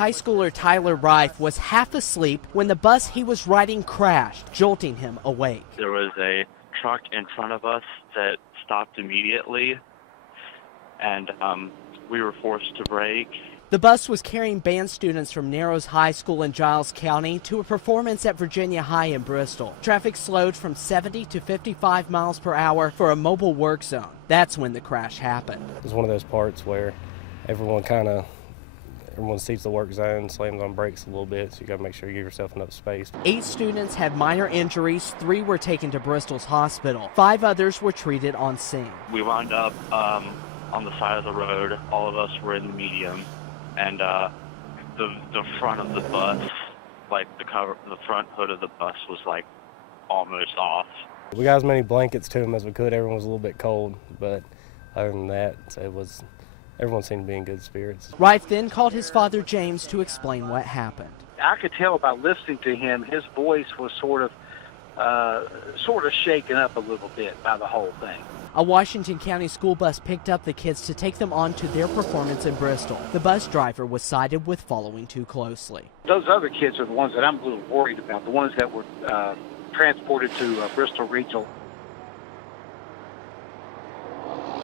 High schooler Tyler Reif was half asleep when the bus he was riding crashed, jolting him awake. There was a truck in front of us that stopped immediately, and we were forced to brake. The bus was carrying band students from Narrows High School in Giles County to a performance at Virginia High in Bristol. Traffic slowed from 70 to 55 miles per hour for a mobile work zone. That's when the crash happened. It was one of those parts where everyone sees the work zone, slams on brakes a little bit, so you got to make sure you give yourself enough space. 8 students had minor injuries. 3 were taken to Bristol's hospital. 5 others were treated on scene. We wound up on the side of the road. All of us were in the medium, and the front of the bus, like the front hood of the bus was like almost off. We got as many blankets to them as we could. Everyone was a little bit cold, but other than that, everyone seemed to be in good spirits. Reif then called his father James to explain what happened. I could tell by listening to him, his voice was sort of shaken up a little bit by the whole thing. A Washington County school bus picked up the kids to take them on to their performance in Bristol. The bus driver was cited with following too closely. Those other kids are the ones that I'm a little worried about, the ones that were transported to Bristol Regional